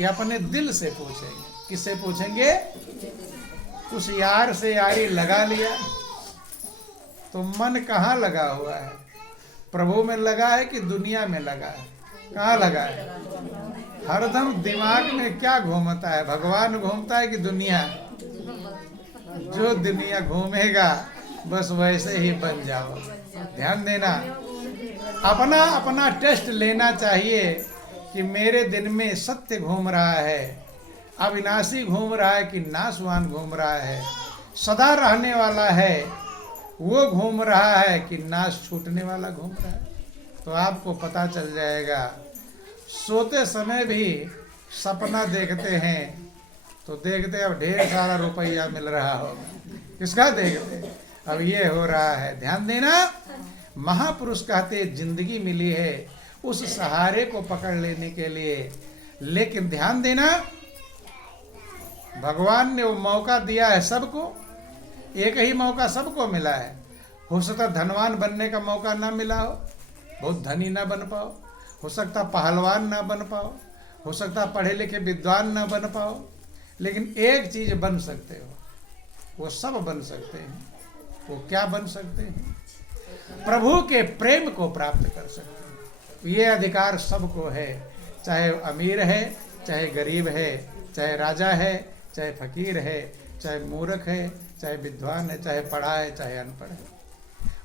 ये अपने दिल से पूछेंगे। किससे पूछेंगे? उस यार से यारी लगा लिया तो मन कहाँ लगा हुआ है? प्रभु में लगा है कि दुनिया में लगा है? कहाँ लगा है? हरदम दिमाग में क्या घूमता है? भगवान घूमता है कि दुनिया? जो दुनिया घूमेगा बस वैसे ही बन जाओ। ध्यान देना, अपना अपना टेस्ट लेना चाहिए कि मेरे दिन में सत्य घूम रहा है, अविनाशी घूम रहा है कि नाशवान घूम रहा है, सदा रहने वाला है वो घूम रहा है कि नाश छूटने वाला घूम रहा है। तो आपको पता चल जाएगा। सोते समय भी सपना देखते हैं तो देखते अब ढेर सारा रुपया मिल रहा होगा। किसका देखते? अब ये हो रहा है। ध्यान देना, महापुरुष कहते जिंदगी मिली है उस सहारे को पकड़ लेने के लिए। लेकिन ध्यान देना, भगवान ने वो मौका दिया है सबको, एक ही मौका सबको मिला है। हो सकता धनवान बनने का मौका ना मिला हो, बहुत धनी ना बन पाओ, हो सकता पहलवान ना बन पाओ, हो सकता पढ़े लिखे विद्वान ना बन पाओ, लेकिन एक चीज बन सकते हो, वो सब बन सकते हैं। वो क्या बन सकते हैं? प्रभु के प्रेम को प्राप्त कर सकते हैं। ये अधिकार सबको है, चाहे अमीर है, चाहे गरीब है, चाहे राजा है, चाहे फकीर है, चाहे मूर्ख है, चाहे विद्वान है, चाहे पढ़ा है, चाहे अनपढ़ है।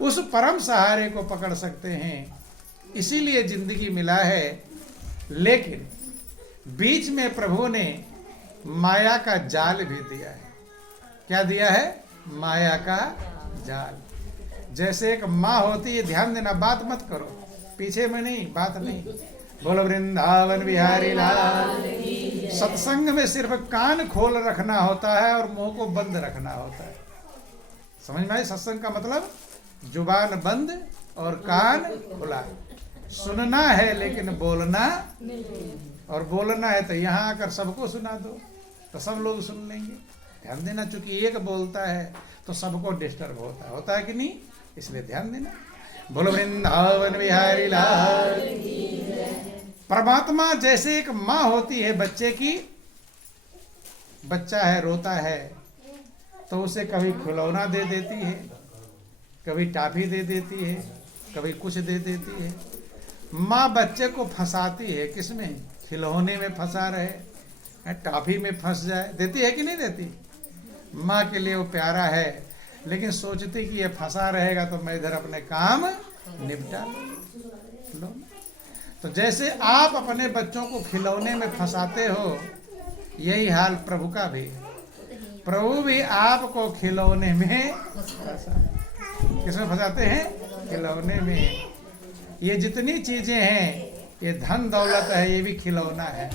उस परम सहारे को पकड़ सकते हैं, इसीलिए जिंदगी मिला है। लेकिन बीच में प्रभु ने माया का जाल भी दिया है। क्या दिया है? माया का जाल। जैसे एक माँ होती है, ध्यान देना, बात मत करो, पीछे में नहीं, बात नहीं। बोलो वृंदावन बिहारी लाल। सत्संग में सिर्फ कान खोल रखना होता है और मुंह को बंद रखना होता है। समझ में आई? सत्संग का मतलब जुबान बंद और कान खुला। सुनना है लेकिन बोलना, और बोलना है तो यहाँ आकर सबको सुना दो तो सब लोग सुन लेंगे। ध्यान देना, चूंकि एक बोलता है तो सबको डिस्टर्ब होता है कि नहीं? इसलिए ध्यान देना। बोलो वृंदावन बिहारी लाल। परमात्मा जैसे एक माँ होती है बच्चे की, बच्चा है रोता है तो उसे कभी खिलौना दे देती है, कभी टाफी दे देती है, कभी कुछ दे देती है। माँ बच्चे को फंसाती है, किसमें? खिलौने में फंसा रहे, टाफी में फंस जाए, देती है कि नहीं देती? माँ के लिए वो प्यारा है, लेकिन सोचती कि ये फंसा रहेगा तो मैं इधर अपने काम निपटा लो। तो जैसे आप अपने बच्चों को खिलौने में फंसाते हो, यही हाल प्रभु का भी। प्रभु भी आपको खिलौने में फंसा। किसमें फंसाते हैं? खिलौने में। ये जितनी चीजें हैं, ये धन दौलत है, ये भी खिलौना है।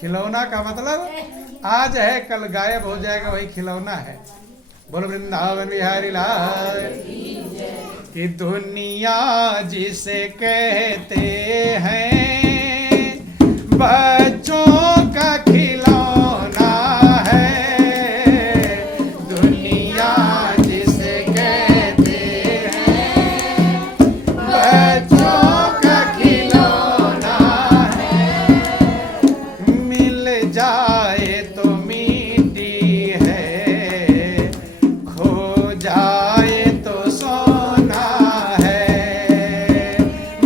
खिलौना का मतलब आज है कल गायब हो जाएगा, वही खिलौना है। बोलो वृंदावन बिहारी लाल की। दुनिया जिसे कहते हैं बच्चों का खिलौना है, दुनिया जिसे कहते हैं बच्चों का खिलौना है। मिल जाए तो मीठी है, खो जाए तो सोना है।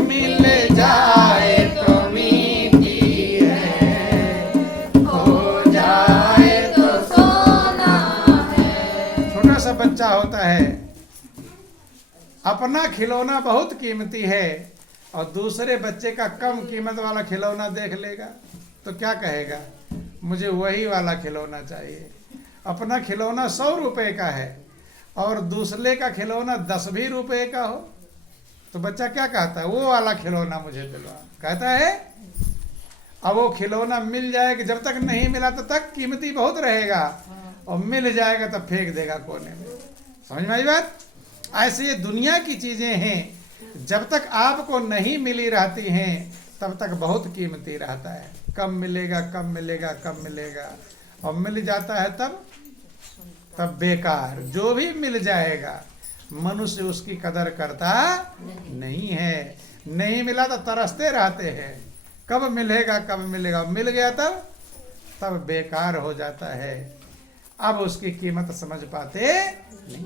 मिल जाए तो मीठी है, खो जाए तो सोना है। छोटा सा बच्चा होता है, अपना खिलौना बहुत कीमती है और दूसरे बच्चे का कम कीमत वाला खिलौना देख लेगा तो क्या कहेगा? मुझे वही वाला खिलौना चाहिए। अपना खिलौना 100 रुपए का है और दूसरे का खिलौना 10 भी रुपए का हो तो बच्चा क्या कहता है? वो वाला खिलौना मुझे दिलवा, कहता है। अब वो खिलौना मिल जाएगा, जब तक नहीं मिला तब तक कीमती बहुत रहेगा, और मिल जाएगा तब फेंक देगा कोने में। समझ में आई बात? ऐसे ये दुनिया की चीजें हैं, जब तक आपको नहीं मिली रहती हैं तब तक बहुत कीमती रहता है। कम मिलेगा, कम मिलेगा, कम मिलेगा, और मिल जाता है तब बेकार। जो भी मिल जाएगा मनुष्य उसकी कदर करता नहीं है। नहीं मिला तो तरसते रहते हैं, कब मिलेगा कब मिलेगा। मिल गया तब तब बेकार हो जाता है, अब उसकी कीमत समझ पाते नहीं।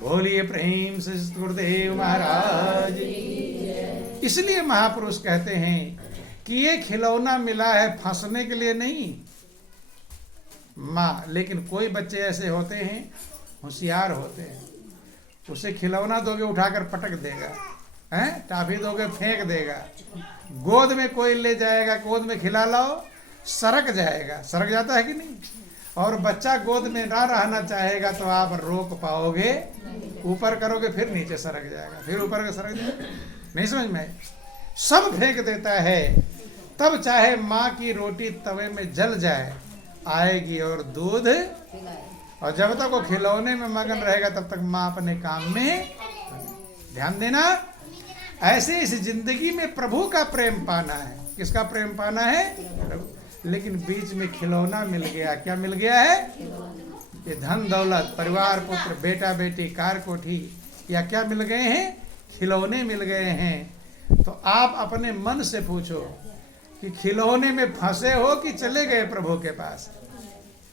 बोलिए प्रेम से गुरुदेव महाराज। इसलिए महापुरुष कहते हैं कि ये खिलौना मिला है फंसने के लिए नहीं माँ, लेकिन कोई बच्चे ऐसे होते हैं होशियार होते हैं, उसे खिलौना दोगे उठाकर पटक देगा, हैं, टाफी दोगे फेंक देगा, गोद में कोई ले जाएगा, गोद में खिला लाओ सरक जाएगा, सरक जाता है कि नहीं। और बच्चा गोद में ना रहना चाहेगा तो आप रोक पाओगे, ऊपर करोगे फिर नीचे सरक जाएगा, फिर ऊपर का सरक जाएगा, नहीं समझ में, सब फेंक देता है। तब चाहे माँ की रोटी तवे में जल जाए आएगी और दूध, और जब तक वो खिलौने में मगन रहेगा तब तक माँ अपने काम में। ध्यान देना, ऐसे इस जिंदगी में प्रभु का प्रेम पाना है। किसका प्रेम पाना है? प्रभु। लेकिन बीच में खिलौना मिल गया, क्या मिल गया है? ये धन दौलत, परिवार, पुत्र, बेटा बेटी, कार कोठी, या क्या मिल गए हैं? खिलौने मिल गए हैं। तो आप अपने मन से पूछो कि खिलौने में फंसे हो कि चले गए प्रभु के पास?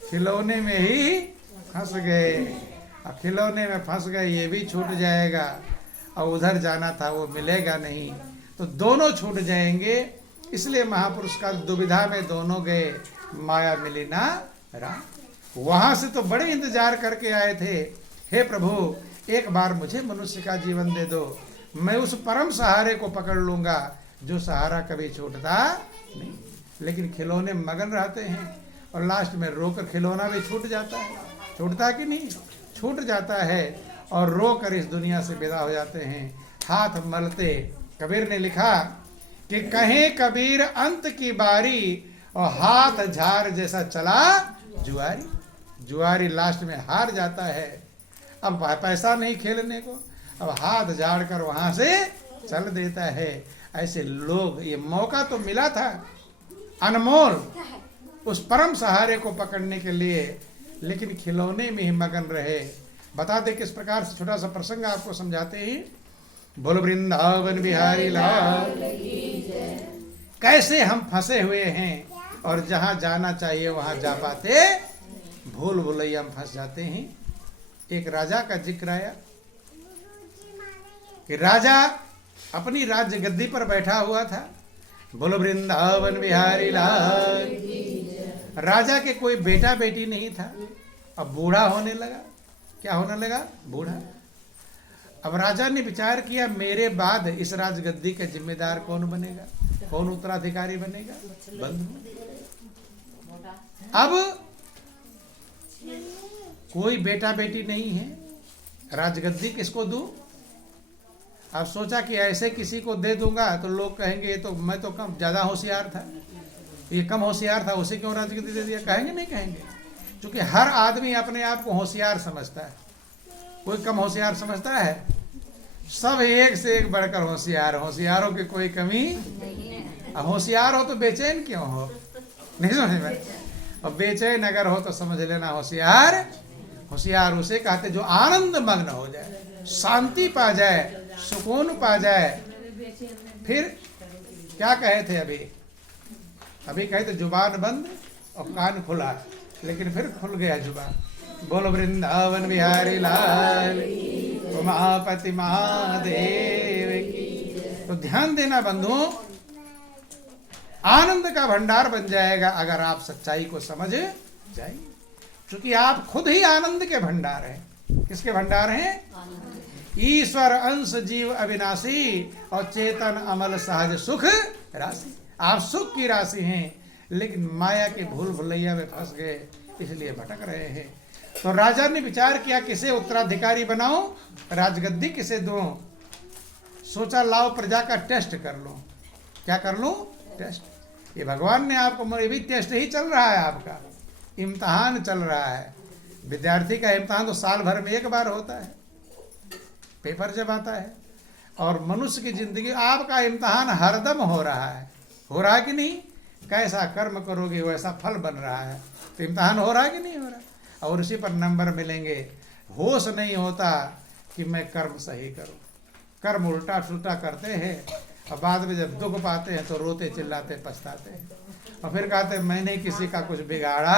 खिलौने में ही फंस गए। अब खिलौने में फंस गए, ये भी छूट जाएगा, और उधर जाना था वो मिलेगा नहीं, तो दोनों छूट जाएंगे। इसलिए महापुरुष का दुविधा में दोनों गए, माया मिली ना राम। वहां से तो बड़े इंतजार करके आए थे, हे प्रभु एक बार मुझे मनुष्य का जीवन दे दो, मैं उस परम सहारे को पकड़ लूंगा जो सहारा कभी छूटता नहीं। लेकिन खिलौने मगन रहते हैं और लास्ट में रोकर खिलौना भी छूट जाता है। छूटता कि नहीं? छूट जाता है, और रोकर इस दुनिया से विदा हो जाते हैं हाथ मलते। कबीर ने लिखा कि कहे कबीर अंत की बारी, और हाथ झार जैसा चला जुआरी। जुआरी लास्ट में हार जाता है, अब पैसा नहीं खेलने को, अब हाथ झाड़ कर वहां से चल देता है। ऐसे लोग, ये मौका तो मिला था अनमोल उस परम सहारे को पकड़ने के लिए, लेकिन खिलौने में ही मगन रहे। बता दे किस प्रकार से, छोटा सा प्रसंग आपको समझाते ही। बोल वृंदावन बिहारी लाल। कैसे हम फंसे हुए हैं और जहां जाना चाहिए वहां जा पाते भूल भुलैया हम फंस जाते हैं। एक राजा का जिक्र आया कि राजा अपनी राज्य गद्दी पर बैठा हुआ था। बोलो वृंदावन बिहारी लाल। राजा के कोई बेटा बेटी नहीं था, अब बूढ़ा होने लगा। क्या होने लगा? बूढ़ा। अब राजा ने विचार किया मेरे बाद इस राजगद्दी का जिम्मेदार कौन बनेगा, कौन उत्तराधिकारी बनेगा? बंधु। अब कोई बेटा बेटी नहीं है, राजगद्दी किसको दूं? अब सोचा कि ऐसे किसी को दे दूंगा तो लोग कहेंगे ये तो, मैं तो कम ज्यादा होशियार था, ये कम होशियार था, उसे क्यों राजगद्दी दे दिया? कहेंगे नहीं कहेंगे? क्योंकि हर आदमी अपने आप को होशियार समझता है, कोई कम होशियार समझता है? सब एक से एक बढ़कर होशियार, होशियारों की कोई कमी नहीं। अब होशियार हो तो बेचैन क्यों हो? नहीं समझ में? और बेचैन अगर हो तो समझ लेना होशियार। होशियार उसे कहते जो आनंद मग्न हो जाए, शांति पा जाए, सुकून पा जाए। फिर क्या कहे थे अभी कहे थे जुबान बंद और कान खुला, लेकिन फिर खुल गया जुबान। बोलो वृंदावन बिहारी लाल, उमापति महादेव की। तो ध्यान देना बंधुओं, आनंद का भंडार बन जाएगा अगर आप सच्चाई को समझ जाएंगे, क्योंकि आप खुद ही आनंद के भंडार हैं। किसके भंडार हैं? ईश्वर अंश जीव अविनाशी और चेतन अमल सहज सुख राशि। आप सुख की राशि हैं, लेकिन माया के भूल भुलैया में फंस गए, इसलिए भटक रहे हैं। तो राजा ने विचार किया किसे उत्तराधिकारी बनाऊं, राजगद्दी किसे दूं। सोचा लाओ प्रजा का टेस्ट कर लो। क्या कर लूं? टेस्ट। ये भगवान ने आपको, ये भी टेस्ट ही चल रहा है, आपका इम्तहान चल रहा है। विद्यार्थी का इम्तहान तो साल भर में एक बार होता है, पेपर जब आता है। और मनुष्य की जिंदगी आपका इम्तहान हरदम हो रहा है। हो रहा है कि नहीं? कैसा कर्म करोगे वैसा फल बन रहा है। तो इम्तहान हो रहा है कि नहीं हो रहा है? और उसी पर नंबर मिलेंगे। होश नहीं होता कि मैं कर्म सही करूं, कर्म उल्टा सुल्टा करते हैं, और बाद में जब दुख पाते हैं तो रोते चिल्लाते पछताते हैं। और फिर कहते मैंने किसी का कुछ बिगाड़ा,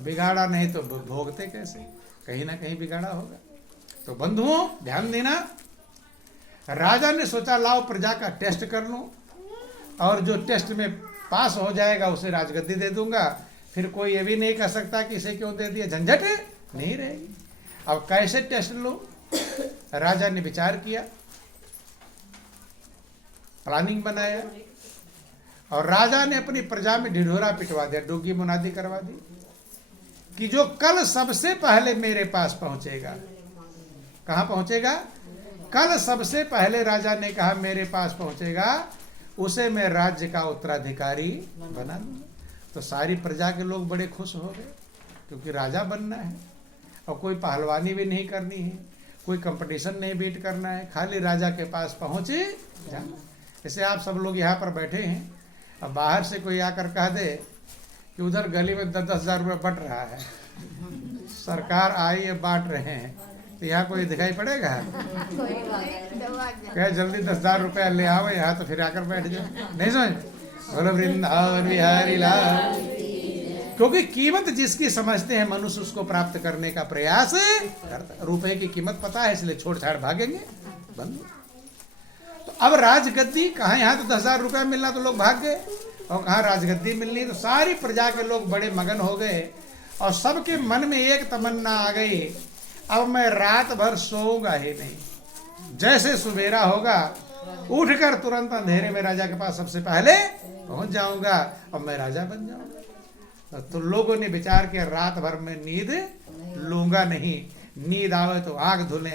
बिगाड़ा नहीं तो भोगते कैसे, कहीं ना कहीं बिगाड़ा होगा। तो बंधुओं ध्यान देना, राजा ने सोचा लाओ प्रजा का टेस्ट कर लूं, और जो टेस्ट में पास हो जाएगा उसे राजगद्दी दे दूंगा, फिर कोई ये भी नहीं कह सकता कि इसे क्यों दे दिया, झंझट है नहीं रहेगी। अब कैसे टेस्ट लो, राजा ने विचार किया, प्लानिंग बनाया, और राजा ने अपनी प्रजा में ढिढोरा पिटवा दिया, डोगी मुनादी करवा दी कि जो कल सबसे पहले मेरे पास पहुंचेगा, कहां पहुंचेगा, कल सबसे पहले राजा ने कहा मेरे पास पहुंचेगा, उसे मैं राज्य का उत्तराधिकारी बना दूंगा। तो सारी प्रजा के लोग बड़े खुश हो गए, क्योंकि राजा बनना है और कोई पहलवानी भी नहीं करनी है, कोई कंपटीशन नहीं बीट करना है, खाली राजा के पास पहुंचे जाना। जैसे आप सब लोग यहाँ पर बैठे हैं, अब बाहर से कोई आकर कह दे कि उधर गली में 10-10 हज़ार रुपये बट रहा है, सरकार आई है बांट रहे हैं, तो यहाँ कोई दिखाई पड़ेगा, क्या जल्दी 10,000 रुपया ले आओ यहाँ, तो फिर आकर बैठ जाओ, नहीं समझ, बोलो वृंदावन बिहारी लाल। क्योंकि कीमत जिसकी समझते हैं मनुष्य उसको प्राप्त करने का प्रयास करता। रुपए की कीमत पता है, इसलिए छोड़ छाड़ भागेंगे बंधु। तो अब राजगद्दी कहाँ, यहाँ तो 10,000 रुपया मिलना तो लोग भाग गए, और कहाँ राजगद्दी मिलनी, तो सारी प्रजा के लोग बड़े मगन हो गए, और सबके मन में एक तमन्ना आ गई, अब मैं रात भर सोऊंगा ही नहीं, जैसे सवेरा होगा उठकर तुरंत अंधेरे में राजा के पास सबसे पहले पहुंच जाऊंगा और मैं राजा बन जाऊंगा। तो लोगों ने विचार किया रात भर में नींद लूंगा नहीं, नींद आवे तो आंख धुले,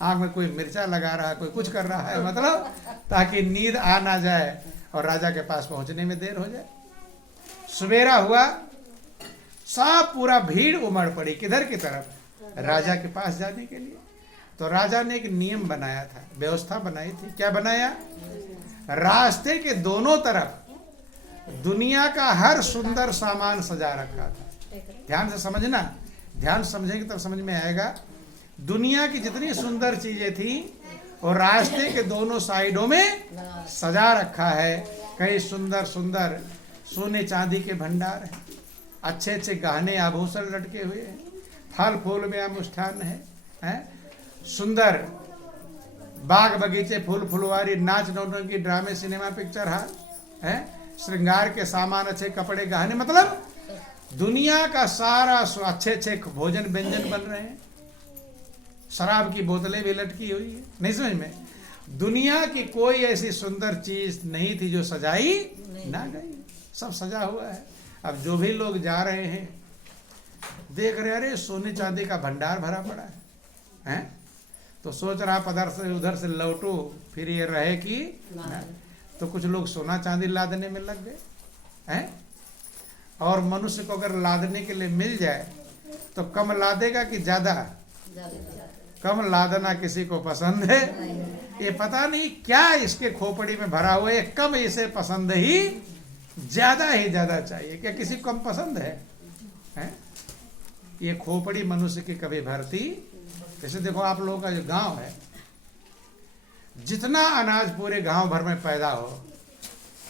आंख में कोई मिर्चा लगा रहा है, कोई कुछ कर रहा है, मतलब ताकि नींद आ ना जाए और राजा के पास पहुंचने में देर हो जाए। सवेरा हुआ, सब पूरा भीड़ उमड़ पड़ी, किधर की तरफ, राजा के पास जाने के लिए। तो राजा ने एक नियम बनाया था, व्यवस्था बनाई थी। क्या बनाया, रास्ते के दोनों तरफ दुनिया का हर सुंदर सामान सजा रखा था। ध्यान से समझना, ध्यान समझेंगे तब समझ में आएगा। दुनिया की जितनी सुंदर चीजें थी और रास्ते के दोनों साइडों में सजा रखा है। कई सुंदर सुंदर सोने चांदी के भंडार हैं, अच्छे अच्छे गहने आभूषण लटके हुए हैं, फल फूल में अनुष्ठान है, सुंदर बाग बगीचे, फूल फुलवारी, नाच नौटंकी, ड्रामे, सिनेमा, पिक्चर हॉल है, श्रृंगार के सामान, अच्छे कपड़े गहने, मतलब दुनिया का सारा अच्छे अच्छे भोजन व्यंजन बन रहे हैं। शराब की बोतलें भी लटकी हुई है, नहीं समझ में। दुनिया की कोई ऐसी सुंदर चीज नहीं थी जो सजाई ना गई, सब सजा हुआ है। अब जो भी लोग जा रहे हैं देख रहे, अरे सोने चांदी का भंडार भरा पड़ा है, तो सोच रहा पदर से उधर से लौटो फिर ये रहे कि ना। तो कुछ लोग सोना चांदी लादने में लग गए हैं। और मनुष्य को अगर लादने के लिए मिल जाए तो कम लादेगा कि ज्यादा, कम लादना किसी को पसंद है। ये पता नहीं क्या इसके खोपड़ी में भरा हुआ है, कम इसे पसंद ही ज्यादा चाहिए। क्या किसी को कम पसंद है? ये खोपड़ी मनुष्य की कभी भरती। जैसे देखो आप लोगों का जो गांव है, जितना अनाज पूरे गांव भर में पैदा हो,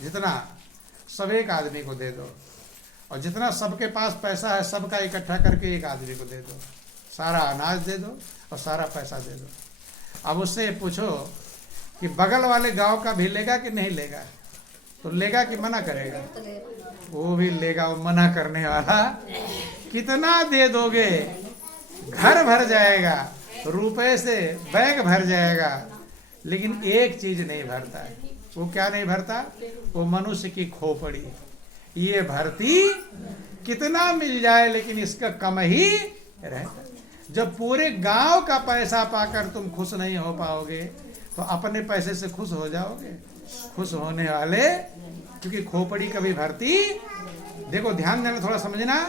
जितना सब एक आदमी को दे दो, और जितना सबके पास पैसा है सबका इकट्ठा करके एक आदमी को दे दो, सारा अनाज दे दो और सारा पैसा दे दो। अब उससे पूछो कि बगल वाले गांव का भी लेगा कि नहीं लेगा, तो लेगा कि मना करेगा? वो भी लेगा। वो मना करने वाला, कितना दे दोगे, घर भर जाएगा, रुपए से बैग भर जाएगा, लेकिन एक चीज नहीं भरता है। वो क्या नहीं भरता? वो मनुष्य की खोपड़ी। ये भरती कितना मिल जाए लेकिन इसका कम ही रहता। जब पूरे गांव का पैसा पाकर तुम खुश नहीं हो पाओगे तो अपने पैसे से खुश हो जाओगे? खुश होने वाले, क्योंकि खोपड़ी कभी भरती। देखो ध्यान देना, थोड़ा समझना।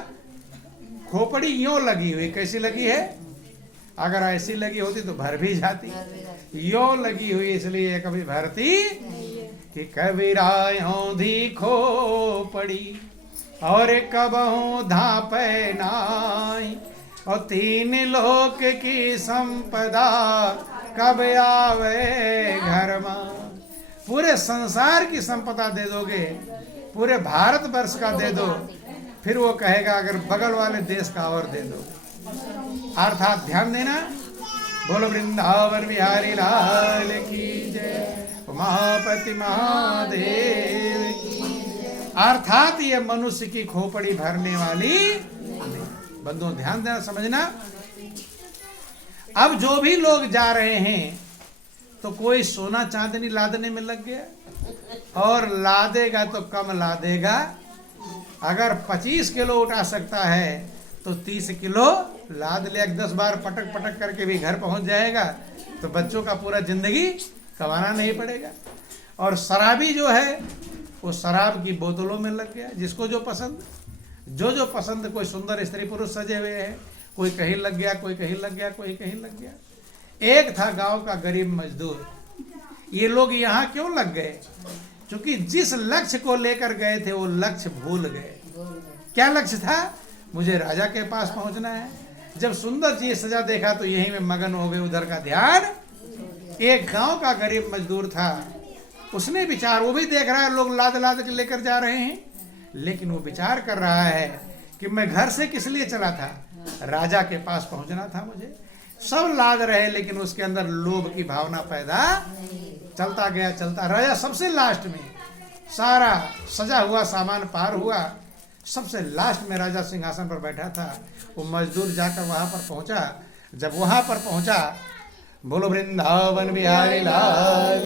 खोपड़ी यूं लगी हुई, कैसी लगी है? अगर ऐसी लगी होती तो भर भी जाती। यूं लगी हुई इसलिए कभी भरती कि कबीरायों धी खोपड़ी और कबहू धापे नाई, और तीन लोक की संपदा कब आवे घर में। पूरे संसार की संपदा दे दोगे पूरे भारत वर्ष का दे दो, फिर वो कहेगा अगर बगल वाले देश का और दे दो। अर्थात ध्यान देना, बोलो वृंदावन बिहारी लाल की जय, उमापति महादेव की। अर्थात ये मनुष्य की खोपड़ी भरने वाली। बंधुओं ध्यान देना, समझना। अब जो भी लोग जा रहे हैं तो कोई सोना चांदनी लादने में लग गया, और लादेगा तो कम लादेगा। अगर 25 किलो उठा सकता है तो 30 किलो लाद ले, 10 बार पटक पटक करके भी घर पहुंच जाएगा, तो बच्चों का पूरा जिंदगी कमाना नहीं पड़ेगा। और शराबी जो है वो शराब की बोतलों में लग गया, जिसको जो पसंद, जो पसंद। कोई सुंदर स्त्री पुरुष सजे हुए हैं, कोई कहीं लग गया, कोई कहीं लग गया, कोई कहीं लग गया। एक था गांव का गरीब मजदूर। ये लोग यहाँ क्यों लग गए? क्योंकि जिस लक्ष्य को लेकर गए थे वो लक्ष्य भूल गए। क्या लक्ष्य था? मुझे राजा के पास पहुंचना है। जब सुंदर चीज सजा देखा तो यहीं में मगन हो गए, उधर का ध्यान। एक गांव का गरीब मजदूर था, उसने विचार, वो भी देख रहा है लोग लाद लाद के लेकर जा रहे हैं, लेकिन वो विचार कर रहा है कि मैं घर से किस लिए चला था, राजा के पास पहुंचना था मुझे। सब लाद रहे, लेकिन उसके अंदर लोभ की भावना पैदा। चलता गया, चलता। राजा सबसे लास्ट में, सारा सजा हुआ सामान पार हुआ, सबसे लास्ट में राजा सिंहासन पर बैठा था। वो मजदूर जाकर वहां पर पहुंचा। जब वहां पर पहुंचा, बोलो वृंदावन बिहारी लाल।